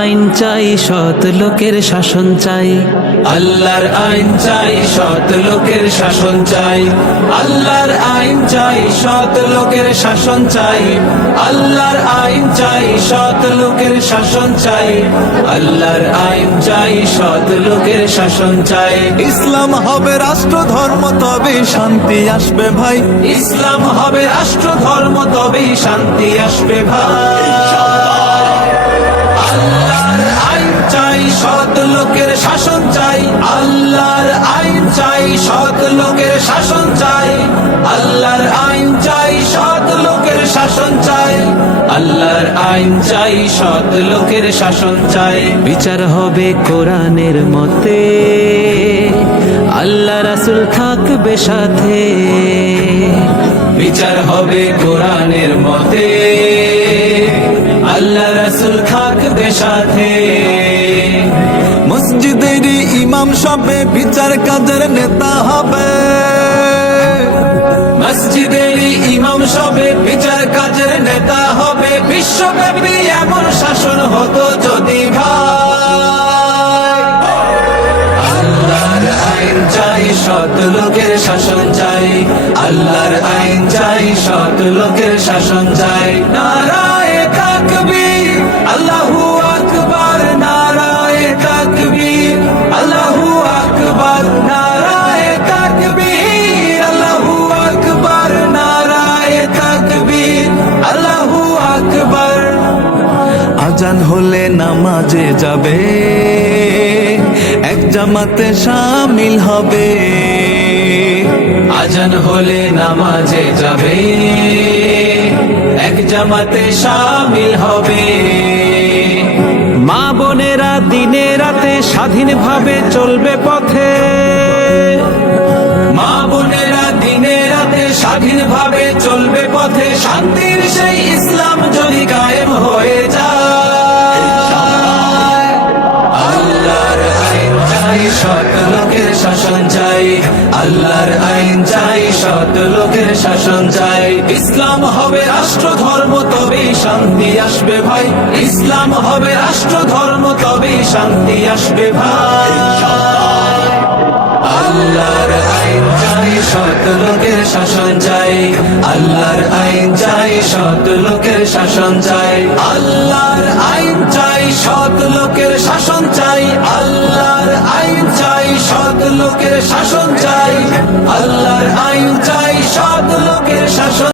আইন চাই, সৎ লোকের শাসন চাই। আল্লাহর আইন চাই, সৎ লোকের শাসন চাই। আল্লাহর আইন চাই, সৎ লোকের শাসন চাই। আল্লাহর আইন চাই, সৎ লোকের শাসন চাই। আল্লাহর আইন চাই, সৎ লোকের শাসন চাই। ইসলাম হবে রাষ্ট্র ধর্ম, তবে শান্তি আসবে ভাই। ইসলাম হবে রাষ্ট্র ধর্ম, তবেই শান্তি আসবে ভাই। আল্লাহর আইন চাই, সৎ লোকের শাসন চাই। আল্লাহর আইন চাই, সৎ লোকের শাসন চাই। আল্লাহর আইন চাই, সৎ লোকের শাসন চাই। আল্লাহর আইন চাই, সৎ লোকের শাসন চাই। বিচার হবে কোরআনের মতে, আল্লাহ রাসূল থাকবে সাথে। বিচার হবে কোরআনের মতে, আল্লাহ রাসূল থাকবে সাথে। মসজিদের ইমাম সবে বিচার কাজের নেতা হবে। মসজিদের ইমাম সবে বিচার কাজের নেতা হবে। বিশ্বব্যাপী এমন শাসন হতো যদি ভাই। আল্লাহর আইন চাই, সৎ লোকের শাসন চাই। আল্লাহর আইন চাই, সৎ লোকের শাসন চাই। নারায়ে তাকবীর, আল্লাহু আকবার। নারায়ে তাকবীর, আল্লাহু আকবার। নারায়ে তাকবীর, আল্লাহু আকবার। নারায়ে তাকবীর, আল্লাহু আকবার। আজান হলে নামাজে যাবে, এক জামাতে শামিল হবে। আজান হলে নামাজে যাবে, এক জামাতে শামিল হবে। মা বোনেরা দিনে রাতে স্বাধীনভাবে চলবে পথে। মা বোনেরা দিনে রাতে স্বাধীনভাবে চলবে পথে। শান্তির সেই ইসলাম যদি কায়েম হয়ে যায়। আল্লাহর আইন চাই, সৎ লোকের শাসন চাই। আল্লাহর আইন চাই, সৎ লোকের শাসন চাই। ইসলাম হবে রাষ্ট্র ধর্ম, তবেই শান্তি আসবে ভাই। ইসলাম হবে রাষ্ট্র ধর্ম, তবেই শান্তি আসবে ভাই। আল্লাহর আইন চাই, সৎ লোকের শাসন চাই। আল্লাহর আইন চাই, সৎ লোকের শাসন চাই। আল্লাহর আইন চাই, সৎ লোকের শাসন চাই। আল্লাহর আইন চাই, সৎ লোকের শাসন চাই। আল্লাহর আইন চাই, সৎ